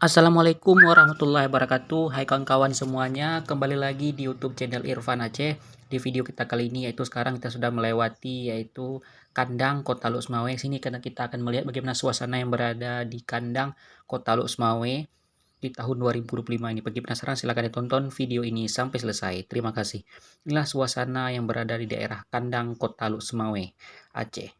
Assalamualaikum warahmatullahi wabarakatuh. Hai kawan-kawan semuanya, kembali lagi di YouTube channel Irfan Aceh. Di video kita kali ini yaitu sekarang kita sudah melewati yaitu Kandang Kota Lhokseumawe. Sini karena kita akan melihat bagaimana suasana yang berada di Kandang Kota Lhokseumawe di tahun 2025 ini. Bagi penasaran silahkan ditonton video ini sampai selesai. Terima kasih. Inilah suasana yang berada di daerah Kandang Kota Lhokseumawe Aceh.